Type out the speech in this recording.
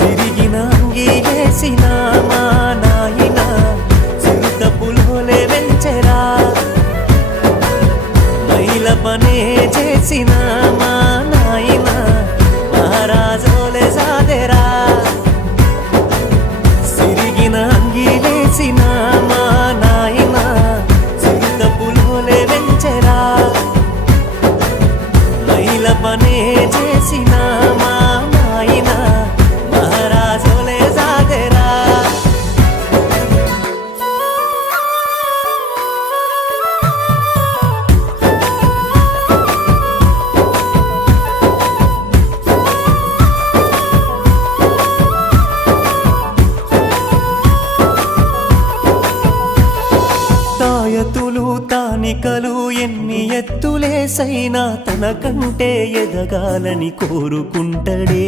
సిరిగిన అంగీలేసిన మా నాయన చిరుత పులోలే వెంచెరా మైల పనే చేసిన మా నాయన మహారాజోలే సాదెరా సిరిగిన అంగీలేసిన మా నాయన చిరుత పులోలే వెంచెరా మైల పనే చేసిన మా నాయన మహారాజోలే సాదెరా తాయతులు తానికలు ఎన్ని ఎత్తులేసైనా తనకంటే ఎదగాలని కోరుకుంటడే